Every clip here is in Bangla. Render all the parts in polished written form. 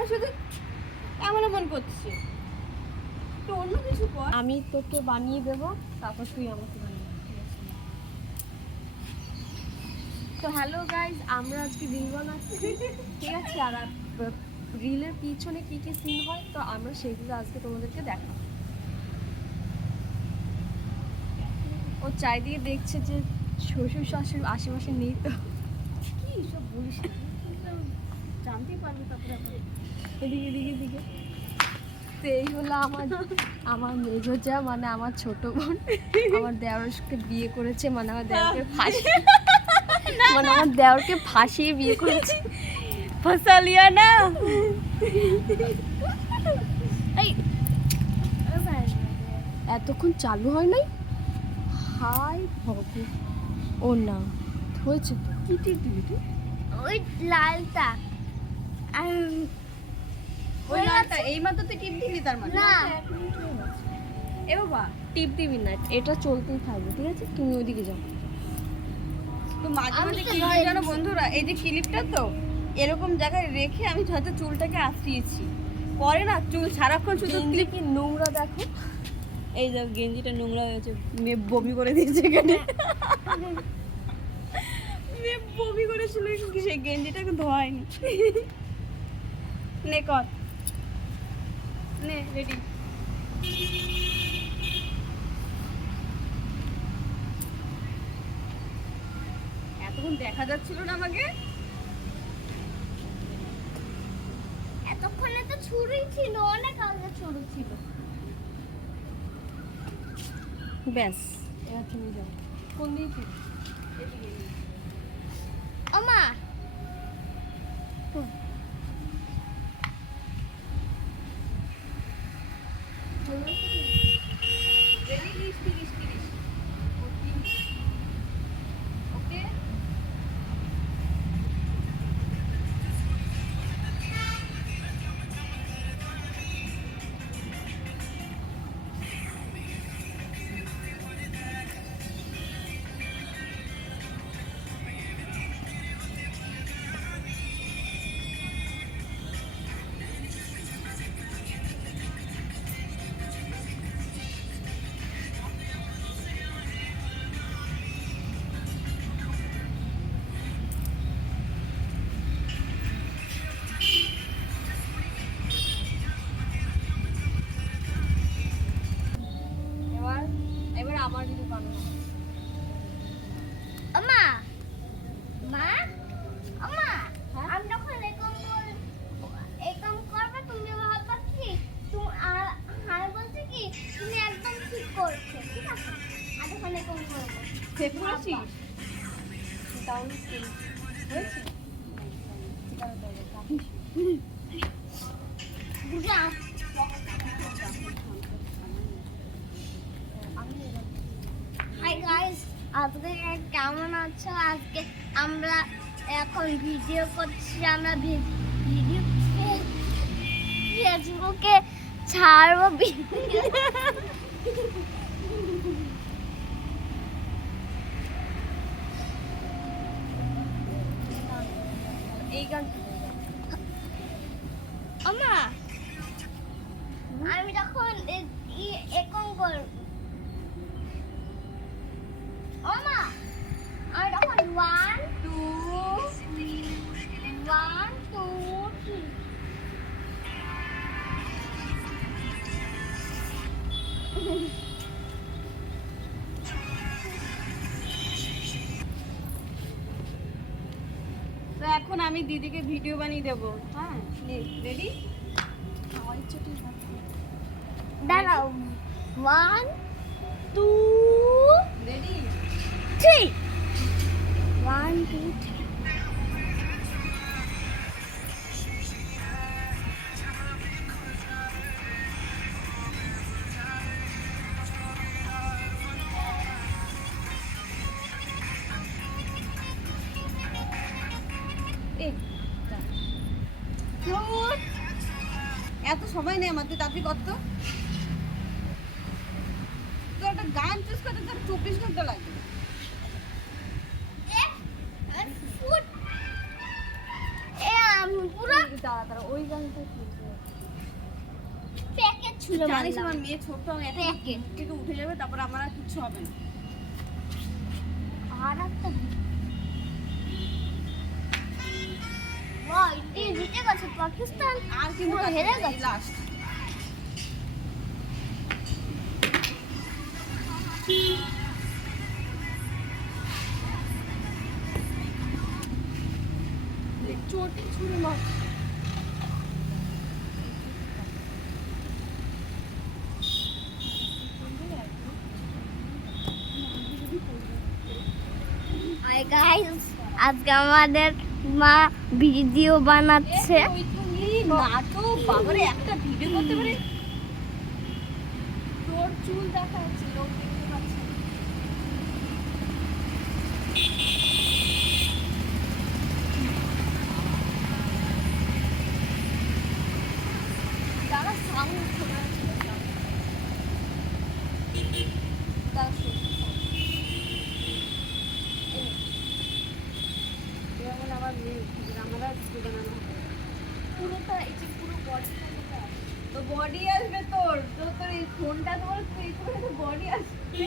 মানে শুধু এমন এমন করছে, তো অন্য কিছু কর। আমি তোকে বানিয়ে দেবো, তারপর তুই আমাকে বানিয়ে দিবি, ঠিক আছে? তো হ্যালো গাইজ, আমরা আজকে রিল বানাচ্ছি, ঠিক আছে? আর রিলের পিছনে কি কি সিন হয়, তো আমরা সেগুলো আজকে তোমাদেরকে দেখাবো। ও চারিদিকে দেখছে যে শ্বশুর শাশুড়ি আশেপাশে নেই, তো কি সব বলিস না, জানতেই পারবে তারপরে আবার। এদিকে এদিকে এদিকে। তো এই হলো আমার আমার মেজো যা, মানে আমার ছোট বোন, আমার দেওরকে বিয়ে করেছে, মানে আমার দেওরকে ফাঁসিয়ে, মানে আমার দেওরকে ফাঁসিয়ে বিয়ে করেছে। ফসা লিয়া না। এতক্ষণ চালু হয় নাই। হাই ভগবান, ও না হয়েছে তো। কি টিপ দিবি তুই? ওই লালটা ওই লালটা এই মাত্র তুই টিপ দিলি তার মানে? না এ বাবা, টিপ দিবি না, এটা চলতেই থাকবে, ঠিক আছে? তুমি ওইদিকে যাও। তো মাঝে আমি মাঝে তো কি হয় জানো জানি। বন্ধুরা, এই যে ক্লিপটা তো এরকম জায়গায় রেখে আমি হয়তো চুলটাকে আঁচড়িয়েছি, পরে না চুল সারাক্ষণ শুধু গেঞ্জি কি নোংরা দেখো। এই যে গেঞ্জিটা নোংরা হয়েছে, মেয়ে বমি করে দিয়েছে এখানে। মেয়ে বমি করেছিল, সেই গেঞ্জিটাকে ধোয়ায়নি। নে কর, নে রেডি। এতক্ষণ দেখা যাচ্ছিল না আমাকে। এতক্ষণে তো ছুরি ছিল, অনেক আগে ছুরি ছিল। ব্যাস, এবার তুমি যাও। কোন দিকে? আমা ওকে, এবার এবার আমার দিকে বানানো। আমা মা আমা হ্যাঁ? আমি যখন এরকম করবে তুমি ভাববা কি তুমি আমি বলছি কি তুমি একদম ঠিক করছো, ঠিক আছে? আর যখন এরকম করবো সেট করেছিস? তাহলে হয়েছে। বুঝা হাই গাইস, আজকে কেমন আছো? আজকে আমরা এখন ভিডিও করছি, আমরা ভিডিও ফেসবুকে ছাড়বো ভিডিও। এই গান আমা আমি যখন এরকম করব আমা, আমি যখন 1 2 1 2 3 তো এখন আমি দিদিকে ভিডিও বানিয়ে দেবো। হ্যাঁ, রেডি? আমার ইচ্ছাটি দাঁড়াও 1 2 রেডি? 3 1 2 3 এই এত সময় নেই আমার, তুই তাড়াতাড়ি কর তো। তো একটা গান চুজ করতে তোর 24 ঘন্টা লাগবে। ফুট এ আমি পুরো দাঁড়া দাঁড়া, ওই গানটা কি? প্যাকেট ছুঁড়ে জানিস মারলাম। আমার মেয়ে ছোট এখন প্যাকেট। থেকে উঠে যাবে, তারপর আমার আর কিছু হবে না। আর একটা ওয়াও, ইন্ডিয়া জিতে গেছে, পাকিস্তান আর কিন্তু পুরো হেরে গেছে। লাস্ট। চটি ছুঁড়ে মার। হাই গাইস, আজকে আমাদের মা ভিডিও বানাচ্ছে। নাটক বাবারে, একটা ভিডিও করতে পারে। তোর চুল দেখা যাচ্ছে, লোক দেখতে পাচ্ছে না। দাঁড়া, সাউন্ড শোনা যাচ্ছে। দাঁড়া, শোন। যেমন আমার মেয়ে আমরা ভিডিও বানানো হবে। পুরোটা এই যে পুরো বডিটা তো বডি আসবে তোর, তো তোর এই ফোনটা তোমার তুই করে তো বডি আসবে।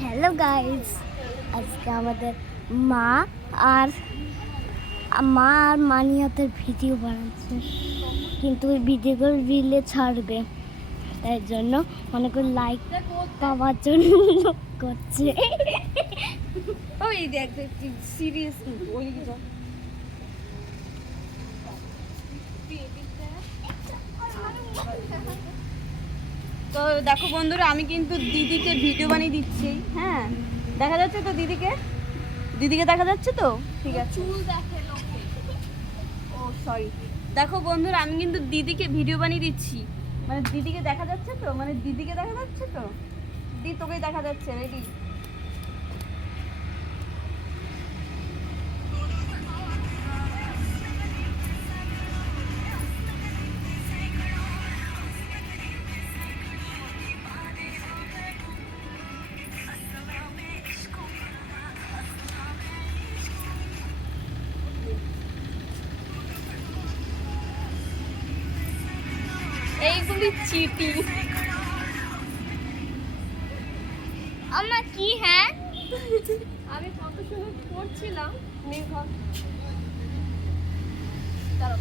হ্যালো গাইস, আজকে আমাদের মা আর মানি হাতের ভিডিও বানাচ্ছে, কিন্তু ওই ভিডিওগুলো রিলে ছাড়বে, তাই জন্য অনেক লাইক পাওয়ার জন্য করছে। ওই দেখ সিরিয়াস ওই যা। তো দেখো বন্ধুরা, আমি কিন্তু দিদিকে ভিডিও বানিয়ে দিচ্ছি। হ্যাঁ, দেখা যাচ্ছে তো দিদিকে? দিদিকে দেখা যাচ্ছে তো? ঠিক আছে। চুল দেখে লোকে। ও সরি। দেখো বন্ধুরা, আমি কিন্তু দিদিকে ভিডিও বানিয়ে দিচ্ছি। মানে দিদিকে দেখা যাচ্ছে তো? মানে দিদিকে দেখা যাচ্ছে তো? দি তোকে দেখা যাচ্ছে, রেডি? এইগুলি চিটিং। আমার কি? হ্যাঁ, আমি কত সময় পড়ছিলাম মেঘ। দাঁড়াও।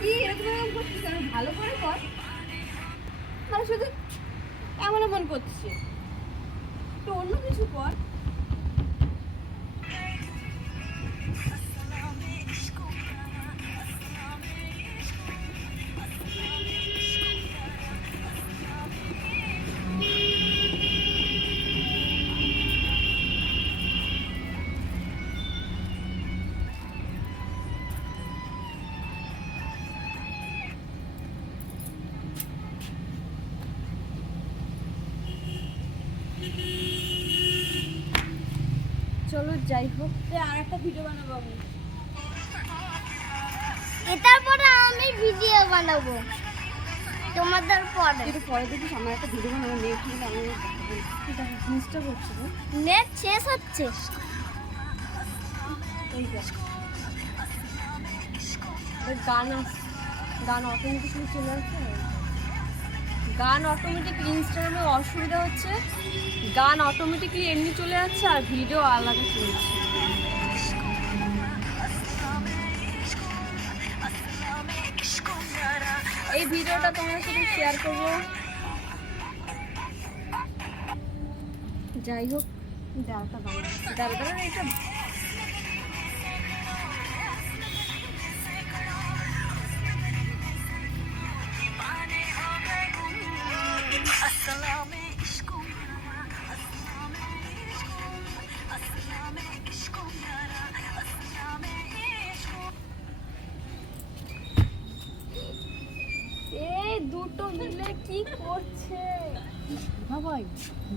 কি এরকম এরকম করছিস? আমি ভালো করে কর। মানে শুধু এমন এমন করছে, তো অন্য কিছু কর। চলো যাই হোক, আর একটা ভিডিও বানাবো আমি। এটার পরে আমি ভিডিও বানাবো। তোমাদের পরে একটু পরে দেখিস আমার একটা ভিডিও বানাবো নেট হলে আমি জিনিসটা করছে না নেট শেষ হচ্ছে। এই দেখ গান আসছে, গান অটোমেটিকলি চলে আসছে। গান অটোমেটিক ইনস্টাগ্রামে অসুবিধা হচ্ছে, গান অটোমেটিকলি এমনি চলে যাচ্ছে আর ভিডিও আলাদা চলছে। এই ভিডিওটা তোমার সাথে শেয়ার করবো। যাই হোক দাঁড়া এটা এই দুটো মিলে কি করছে ভাই?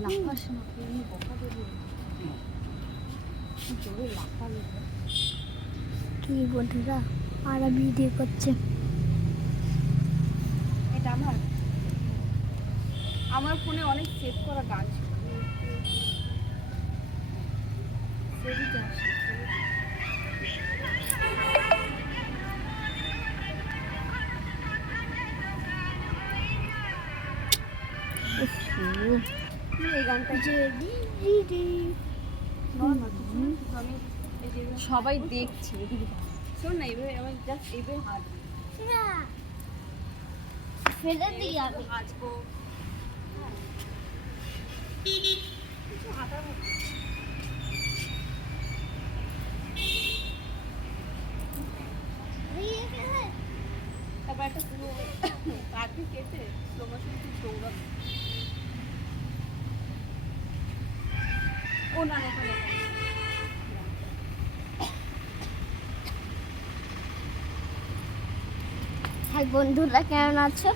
লাফাস না, তুমি বকা দেবো। কি জোরে লাফালো। কি বন্ধুরা আর ভিডিও করছে। এটা আমার ফোনে অনেক সেভ করা গান ছিল। সেভিতে আসে। এই গানটা যে দিদি আমি এই যে সবাই দেখছে। শোন না এইভাবে আমার জাস্ট এইভাবে হাত ফেলে দিই আমি। হাঁচবো কিছু হাঁটার মতো দিয়ে গেলে তারপর একটা পুরো কাঠি কেটে স্লো মোশন দৌড়াবো। ও না না না হাই বন্ধুরা, কেমন আছো?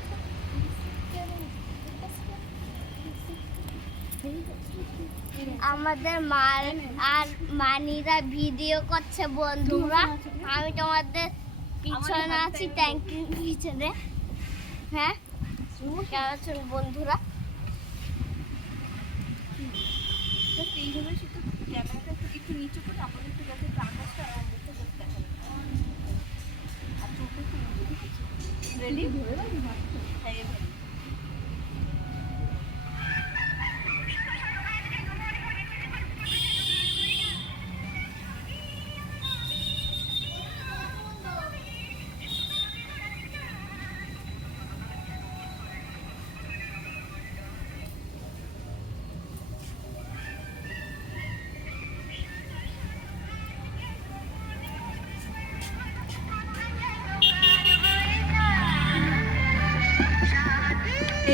আমাদের মাল আর মানিরা ভিডিও করছে বন্ধুরা। আমি তোমাদের পিছনে আছি, ট্যাঙ্কির পিছনে। হ্যাঁ, কেমন আছেন বন্ধুরা? জাস্ট এইভাবে শুধু ক্যামেরাটা একটু নিচু করে আমাদের একটু যাতে একটু আকাশটা আর মুখটা জাস্ট দেখা যায়। আর চোখে একটু রেডি ধরে রাখি হাতটা। হ্যাঁ এভাবে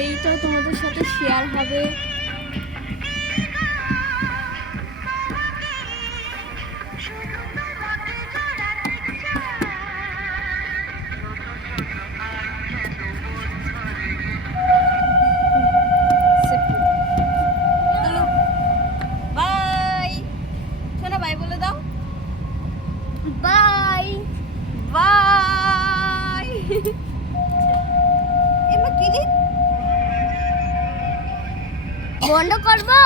এইটা তোমাদের সাথে শেয়ার হবে। বাই শোনা বাই বলে দাও। বাই বাই এবার কি দিন বন্ধ করবো।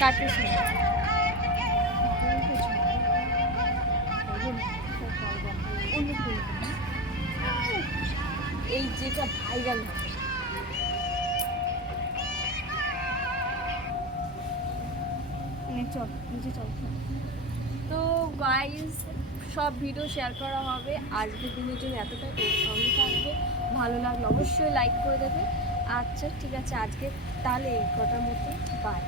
কাটে এই যেটা ভাইরাল হবে। চল নিচে চল। তো গাইস সব ভিডিও শেয়ার করা হবে। আজকের দিনের জন্য এতটাই। তোর সঙ্গে থাকবে, ভালো লাগলে অবশ্যই লাইক করে দেবে। আচ্ছা ঠিক আছে, আজকে তাহলে এই কটার মতো বাই।